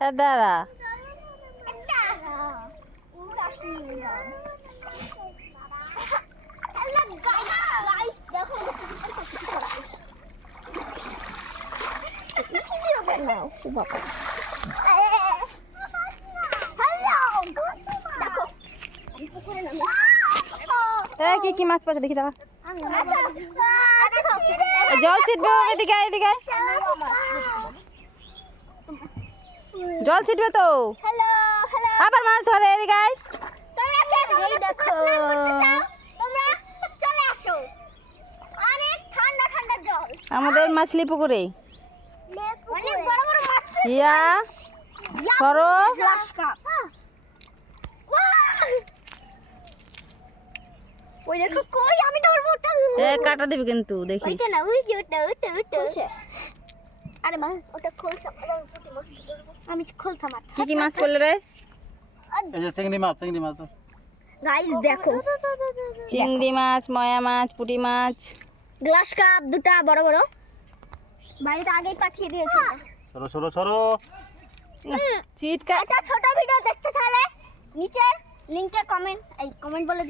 দাঁড়া কি কি মাছ পাচ্ছে দেখি দাঁড়া জল ছিটবে এদিকে এদিকে জল ছিটবে তো আবার মাছ ধরে এদিকে আমাদের মাছলি পুকুরে ইয়া সরো ওই দেখো কই আমি ধরবো ওটা কাটা দিবি কিন্তু দেখিস ওইটা না ওই যে ওটা আরে মা ওটা খোলসা পুঁটি মাছ ধরবো আমি খোলসা মাছ কি কি মাছ পড়লে রে এই যে চিংড়ি মাছ তো গাইস দেখো চিংড়ি মাছ ময়া মাছ পুঁটি মাছ গ্লাস কাপ দুটো বড় বড় বাড়িতে আগেই পাঠিয়ে দিয়েছি সরো চিটকা এটা ছোট ভিডিও দেখতে চাইলে নিচে লিংকে কমেন্ট বলে দিচ্ছি